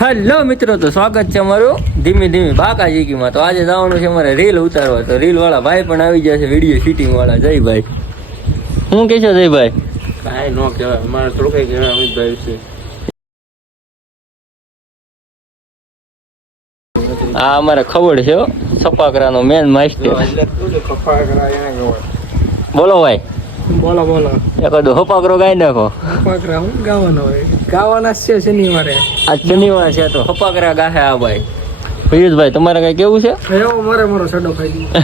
Hello મિત્રો, તો સ્વાગત છે અમારું ધીમી ધીમી બાકાજીકીમાં. તો આજે જવાનું છે અમારે રીલ ઉતારવા. તો રીલ વાળા ભાઈ પણ આવી ગયા છે, વિડીયો શૂટિંગ વાળા જયભાઈ. શું કે છે જયભાઈ? કાંઈ ન કહેવાય, અમારે થોડું કઈ કહેવાય અમિતભાઈ છે. આ અમારે ખબર છે સપાકરાનો મેન માસ્ટર. બોલો ભાઈ, બોલો બોલો. એકાદો હપાકરો ગાઈ નાખો. હપાકરા હું ગાવાનો હોય? ગાવાના છે શનિવારે. આજ શનિવાર છે તો હપાકરા ગાહે આ ભાઈ. પિયુષભાઈ, તમારે કઈ કેવું છે? એવો મારો સડો ખાઈ ગયો.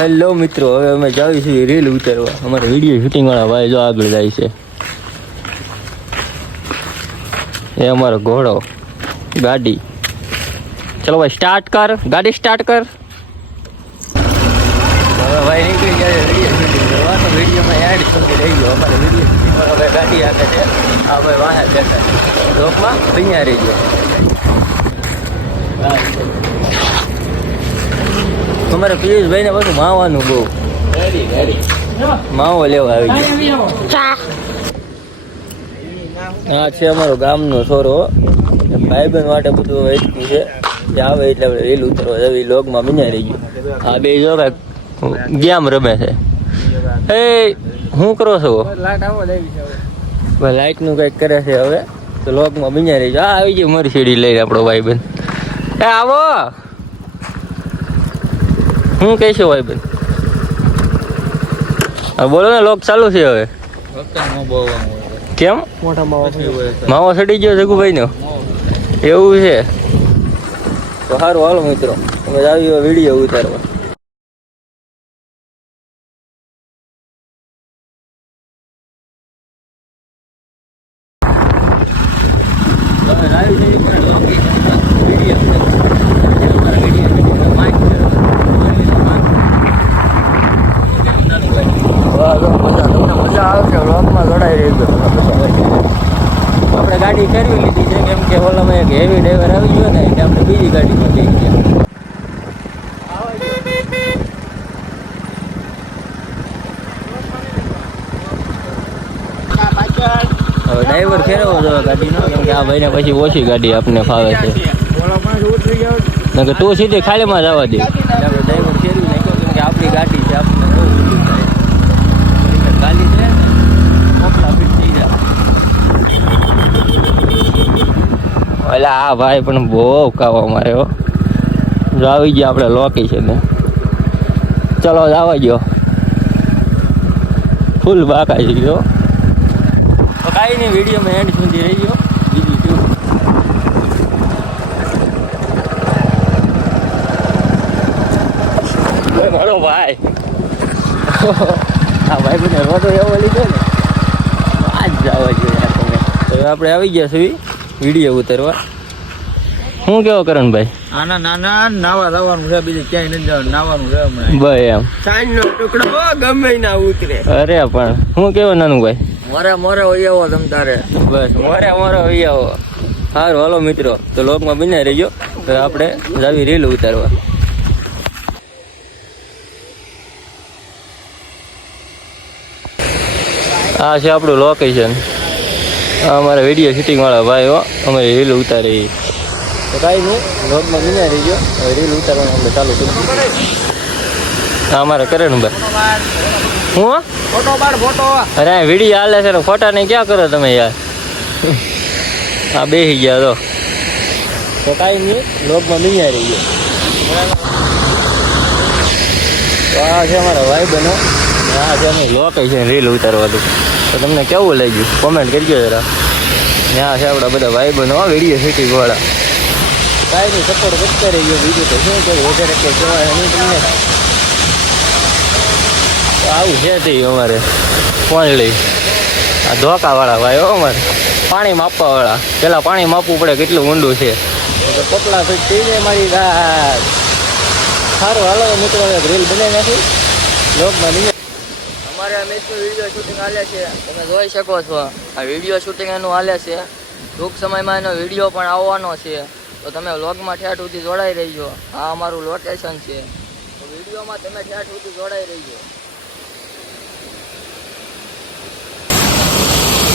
હેલો મિત્રો, હવે અમે જાવીશું રીલ ઉતારવા. અમારે વિડીયો શૂટિંગ વાળા ભાઈ જો આગળ જાય છે. એ અમારો ઘોડો ગાડી. ચલો ભાઈ, સ્ટાર્ટ કર ગાડી, સ્ટાર્ટ કર. હવે ભાઈ નીકળી ગયા છે વિડીયો શૂટિંગ કરવા. તો વિડીયોમાં એડ સુધી રહી ગયો. અમારે વિડીયો શૂટિંગ વાળા ભાઈ ગાડી આગળ છે. આ ભાઈ વાહે દેખાય લોકમાં અહીંયા રહી ગયો. તમારે પિયુષભાઈ ને બધું માવાનું બહુ માવો લેવા આવી ગયો. હા છે અમારો ગામનો છોરો. ભાઈબંધ માટે બધું વેચતું છે. જે આવે એટલે આપણે રીલ ઉતરવા જવી. લોગમાં બન્યા રહી ગયું. આ બે જો ગેમ રમે છે. એ શું કરો છો? લાઈટ નું કઈક કરે છે હવે. તો લોગમાં બન્યા રહી ગયો. આવી ગયો મારી સીડી લઈને આપણો ભાઈબંધ. એ આવો, શું કહેશો ભાઈબંધ? બોલો ને, લોક ચાલુ છે હવે. કેમ? મોટા માવો સડી ગયો જગુભાઈ નો? એવું છે તો સારું, હાલો મિત્રો અમે આવી વિડીયો ઉતારવા. મજા આવશે. વ્લોગમાં જોડાઈ રહેજો. આપણે ગાડી ફેરવી લીધી છે, કેમ કે ઓલામાં એક હેવી ડ્રાઈવર આવી ગયો ને એટલે આપણે બીજી ગાડીમાં જઈ ગયા. હવે ડ્રાઈવર ફેરવો જોઈએ ગાડીનો, કેમ કે આ ભાઈને પછી ઓછી ગાડી આપણને ફાવે છે. તું સીધી ખાલીમાં જવા દે. આપણે ડ્રાઈવર ફેરવી નાખ્યો, કેમ કે આપણી ગાડી છે, આપણને બહુ ઊંચી થાય. ગાડી છે ને પોપલા ફીટ થઈ જાય. એટલે આ ભાઈ પણ બહુ કાવા માર્યો. જો આવી ગયા આપણે લોકેશન. ચલો જવા ગયો. ફૂલ બાકા છે ગયો. તો કાંઈ નહીં, વિડીયોમાં એન્ડ સુધી રહી ગયો. બીજું શું મારો ભાઈ. આ ભાઈ મને રોટો એવો લીધો ને આજ જવા જોઈએ તમે. તો આપણે આવી ગયા છીએ વિડીયો ઉતારવા. શું કેવો કરણભાઈ? આના નાના નાવા લાવવાનું છે, બીજું ક્યાંય નથી જવાનું, નાવાનું છે હમણાં. ભાઈ એમ સાઈનનો ટુકડો ગમે ના ઉતરે. અરે પણ શું કેવો નાનુભાઈ? મોરે મોરે હોય એવો તમ તારે. બસ મોરે હોય આવો. સારું હાલો મિત્રો, તો લોકમાં બન્યા રહીજો. તો આપણે જાવી રીલ ઉતારવા. આ છે આપણું લોકેશન. અમારા વિડીયો શૂટિંગ વાળા ભાઈ હો, અમારી રીલ ઉતારી. તો કાંઈ નહીં, લોકમાં બન્યા રહીજો. હવે રીલ ઉતારવાનું આપણે ચાલુ કરીશું. હા, અમારે કરણભાઈ. હું ફોટો અરે વિડીયો હાલે છે, ફોટા ને ક્યાં કરો તમે યાર? હા, બેસી ગયા તો કાંઈ નહીં, લોકમાં બન્યા રહીજો. તો આ છે અમારા ભાઈ બનો. આ છે અમે લોકેશન રીલ ઉતારવાનું. તો તમને કેવું લાગ્યું કોમેન્ટ કરજો જરા. ત્યાં છે આપણા બધા ભાઈ બનો વિડીયો શૂટિંગ વાળા. કાંઈ નહીં, સપોર્ટ કરતા રહીજો. બીજું તો શું કરું, વધારે કંઈ કહેવાય નહીં તમને. આવું છે તે અમારે કોંજળી. આ ધોકાવાળા ભાઈ હો અમારે, પાણી માપવાવાળા. પેલા પાણી માપવું પડે કેટલું ઊંડું છે. તો પપલા ફીટ થઈ જાય મારી રાત. સારું હાલો મિત્રો, રીલ બનાવી નાખી લોકમાં નહીં. અમારે આ મેચનું વિડીયો શૂટિંગ હાલે છે, તમે જોઈ શકો છો. આ વિડીયો શૂટિંગ એનું હાલે છે. ટૂંક સમયમાં એનો વિડીયો પણ આવવાનો છે. તો તમે વ્લોગમાં ઠેઠ સુધી જોડાઈ રહીજો. આ અમારું લોકેશન છે. તો વિડીયોમાં તમે ઠેઠ સુધી જોડાઈ રહીજો.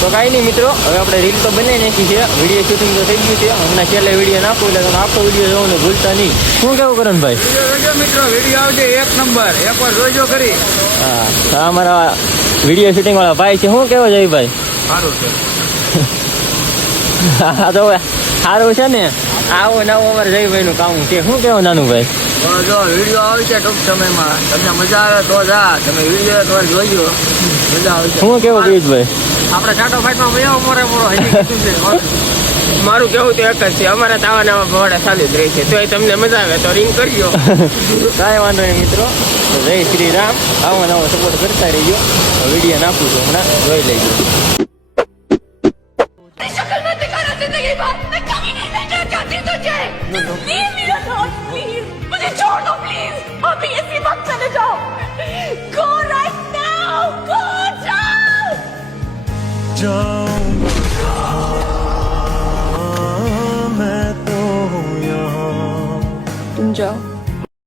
તો કાંઈ નહીં મિત્રો, હવે આપણે રીલ તો બનાવી નાખી છે, વિડીયો શૂટિંગ તો થઈ ગયું છે. હમણાં છેલ્લે વિડીયો નાખું એટલે તમે આખો વિડીયો જોવાનું ભૂલતા નહીં. શું કેવું કરણભાઈ? જોજો મિત્રો, વિડીયો આવશે એક નંબર, એકવાર જોજો કરી. હા, તો અમારા વિડીયો શૂટિંગ વાળા ભાઈ છે. શું કેવો જય ભાઈ? સારું છે. હા તો હવે સારું છે ને, આવું નવું અમારે જયભાઈ નું કામ છે. શું કેવું નાનું ભાઈ? તો જો વિડીયો આવશે ટૂંક સમયમાં, તમને મજા આવે તો જા, તમે વિડીયો એકવાર જોજો, મજા આવશે. શું કેવું પિયુષભાઈ? આપણે ચાટો ફાઈટમાં મજા મોરે મોરો હજી કીધું છે. મારું કેવું તો એક જ છે, અમારે તો આવા નવા ભવાડા ચાલુ જ રહે છે. તો એ તમને મજા આવે તો રિંગ કરજો. કાંઈ વાંધો નહીં મિત્રો, તો જય શ્રી રામ. આવો નવો સપોર્ટ કરતા રહીજો. વિડીયો નાખું છું હમણાં, જોઈ લેજો. शक्ल मत दिखाना जिंदगी भर, मैं कभी नहीं मिलना चाहती तुझे। प्लीज मेरा लॉर्ड, प्लीज मुझे छोड़ दो प्लीज, अभी इसी वक्त चले जाओ। गो राइट नाउ, गो जाओ। मैं तो हूँ यहाँ, तुम जाओ।